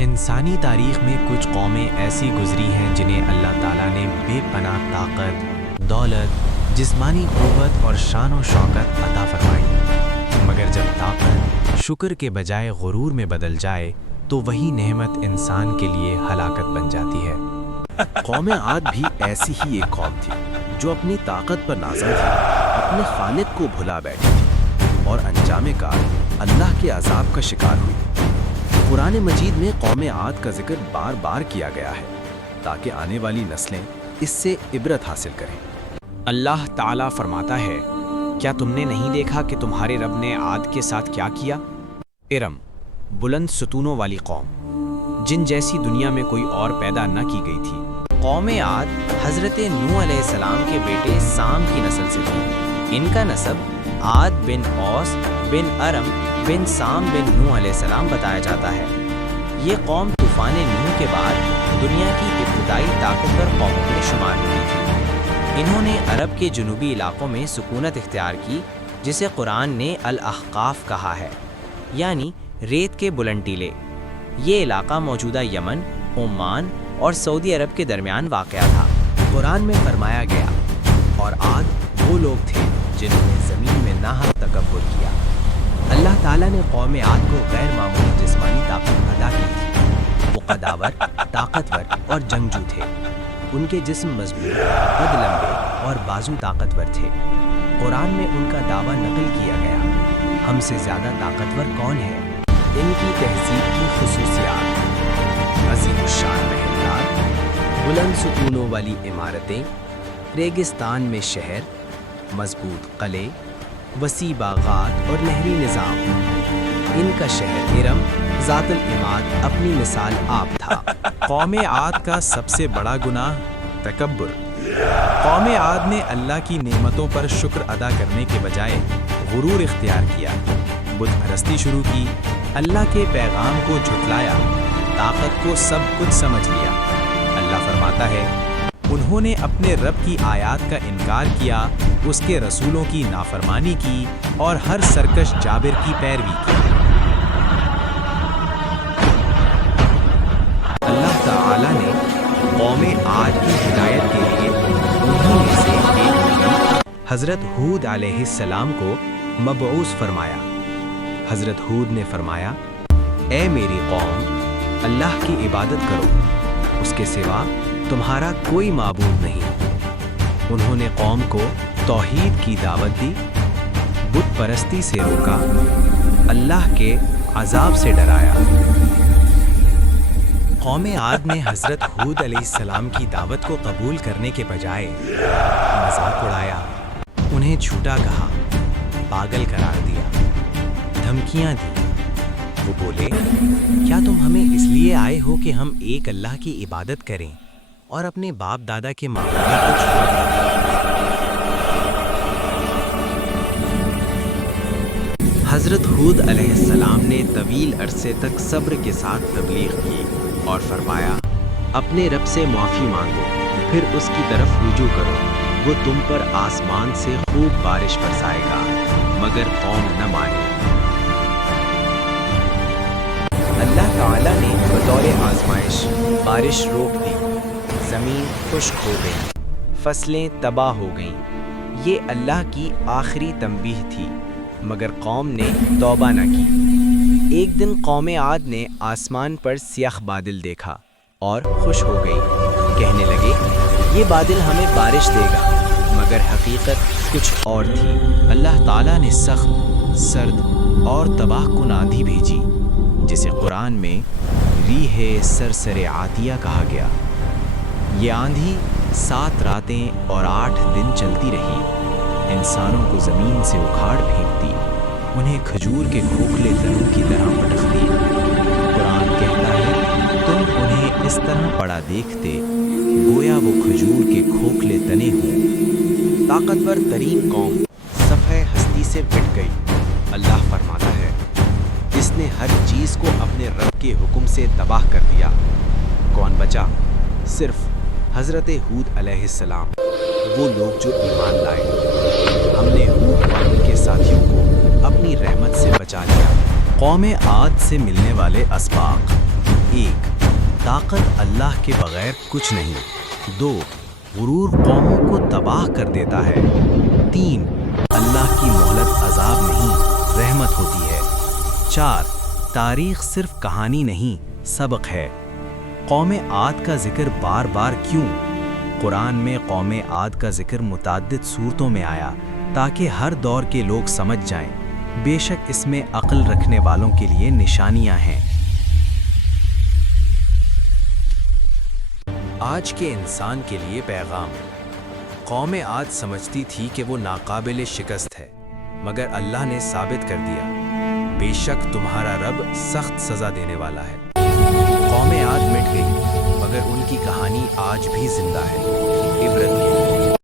انسانی تاریخ میں کچھ قومیں ایسی گزری ہیں جنہیں اللہ تعالیٰ نے بے پناہ طاقت، دولت، جسمانی قوت اور شان و شوکت عطا فرمائی، مگر جب طاقت شکر کے بجائے غرور میں بدل جائے تو وہی نعمت انسان کے لیے ہلاکت بن جاتی ہے۔ قوم عاد بھی ایسی ہی ایک قوم تھی جو اپنی طاقت پر نازل تھی، اپنے خالق کو بھلا بیٹھی تھی اور انجام کار اللہ کے عذاب کا شکار ہوئی۔ قرآن مجید میں قوم عاد کا ذکر بار بار کیا گیا ہے تاکہ آنے والی نسلیں اس سے عبرت حاصل کریں۔ اللہ تعالیٰ فرماتا ہے، کیا تم نے نہیں دیکھا کہ تمہارے رب نے عاد کے ساتھ کیا کیا؟ ارم، بلند ستونوں والی قوم، جن جیسی دنیا میں کوئی اور پیدا نہ کی گئی تھی۔ قوم عاد حضرت نوح علیہ السلام کے بیٹے سام کی نسل سے تھی۔ ان کا نسب عاد بن اوس بن ارم بن سام بن نوح علیہ السلام بتایا جاتا ہے۔ یہ قوم طوفان نوح کے بعد دنیا کی ابتدائی طاقتور قوموں میں شمار ہوئی تھی۔ انہوں نے عرب کے جنوبی علاقوں میں سکونت اختیار کی، جسے قرآن نے الاحقاف کہا ہے، یعنی ریت کے بلند ٹیلے۔ یہ علاقہ موجودہ یمن، عمان اور سعودی عرب کے درمیان واقع تھا۔ قرآن میں فرمایا گیا، اور عاد وہ لوگ تھے جنہوں نے زمین میں ناحق تکبر کیا۔ اللہ تعالیٰ نے قوم عاد کو غیر معمولی جسمانی طاقت عطا کی تھی۔ وہ قداور، طاقتور اور جنگجو تھے۔ ان کے جسم مضبوط، قد لمبے اور بازو طاقتور تھے۔ قرآن میں ان کا دعویٰ نقل کیا گیا، ہم سے زیادہ طاقتور کون ہے؟ ان کی تہذیب کی خصوصیات: عظیم الشان محلات، بلند ستونوں والی عمارتیں، ریگستان میں شہر، مضبوط قلعے، وسیع باغات اور نہری نظام۔ ان کا شہر ارم ذات العماد اپنی مثال آپ تھا۔ قوم عاد کا سب سے بڑا گناہ تکبر۔ قوم عاد نے اللہ کی نعمتوں پر شکر ادا کرنے کے بجائے غرور اختیار کیا، بت پرستی شروع کی، اللہ کے پیغام کو جھٹلایا، طاقت کو سب کچھ سمجھ لیا۔ اللہ فرماتا ہے، انہوں نے اپنے رب کی آیات کا انکار کیا، اس کے رسولوں کی نافرمانی کی اور ہر سرکش جابر کی پیروی کی۔ اللہ تعالیٰ نے قوم عاد کی ہدایت کے لیے انہی میں سے ایک نبی حضرت ہود علیہ السلام کو مبعوث فرمایا۔ حضرت ہود نے فرمایا، اے میری قوم، اللہ کی عبادت کرو، اس کے سوا تمہارا کوئی معبود نہیں۔ انہوں نے قوم کو توحید کی دعوت دی، بت پرستی سے روکا، اللہ کے عذاب سے ڈرایا۔ قوم عاد نے حضرت ہود علیہ السلام کی دعوت کو قبول کرنے کے بجائے مذاق اڑایا، انہیں جھوٹا کہا، پاگل قرار دیا، دھمکیاں دی۔ وہ بولے، کیا تم ہمیں اس لیے آئے ہو کہ ہم ایک اللہ کی عبادت کریں اور اپنے باپ دادا کے معبودوں کو چھوڑ دیں؟ حضرت ہود علیہ السلام نے طویل عرصے تک صبر کے ساتھ تبلیغ کی اور فرمایا، اپنے رب سے معافی مانگو، پھر اس کی طرف رجوع کرو، وہ تم پر آسمان سے خوب بارش برسائے گا، مگر قوم نہ مانی۔ اللہ تعالیٰ نے بطور آزمائش بارش روک دی، زمین خشک ہو گئی، فصلیں تباہ ہو گئیں۔ یہ اللہ کی آخری تنبیہ تھی، مگر قوم نے توبہ نہ کی۔ ایک دن قوم عاد نے آسمان پر سیاہ بادل دیکھا اور خوش ہو گئی، کہنے لگے، یہ بادل ہمیں بارش دے گا، مگر حقیقت کچھ اور تھی۔ اللہ تعالیٰ نے سخت، سرد اور تباہ کن آندھی بھیجی، جسے قرآن میں ریح سرسر عاتیہ کہا گیا۔ یہ آندھی 7 راتیں اور 8 دن چلتی رہی، انسانوں کو زمین سے اکھاڑ پھینکتی، انہیں کھجور کے کھوکھلے تنوں کی طرح پٹکتی۔ قرآن کہتا ہے، تم انہیں اس طرح پڑا دیکھتے گویا وہ کھجور کے کھوکھلے تنے ہوں۔ طاقتور ترین قوم صفحہ ہستی سے مٹ گئی۔ اللہ فرماتا ہے، اس نے ہر چیز کو اپنے رب کے حکم سے تباہ کر دیا۔ کون بچا؟ صرف حضرت ہود علیہ السلام، وہ لوگ جو ایمان لائے۔ ہم نے ہود اور ان کے ساتھیوں کو اپنی رحمت سے بچا لیا۔ قوم عاد سے ملنے والے اسباق: 1 حماقت اللہ کے بغیر کچھ نہیں۔ 2 غرور قوموں کو تباہ کر دیتا ہے۔ 3 اللہ کی مہلت عذاب نہیں رحمت ہوتی ہے۔ 4 تاریخ صرف کہانی نہیں سبق ہے۔ قوم عاد کا ذکر بار بار کیوں؟ قرآن میں قوم عاد کا ذکر متعدد صورتوں میں آیا تاکہ ہر دور کے لوگ سمجھ جائیں۔ بے شک اس میں عقل رکھنے والوں کے لیے نشانیاں ہیں۔ آج کے انسان کے لیے پیغام۔ قوم عاد سمجھتی تھی کہ وہ ناقابل شکست ہے، مگر اللہ نے ثابت کر دیا، بے شک تمہارا رب سخت سزا دینے والا ہے۔ قوم عاد مٹ گئی، مگر ان کی کہانی آج بھی زندہ ہے، عبرت کے لیے۔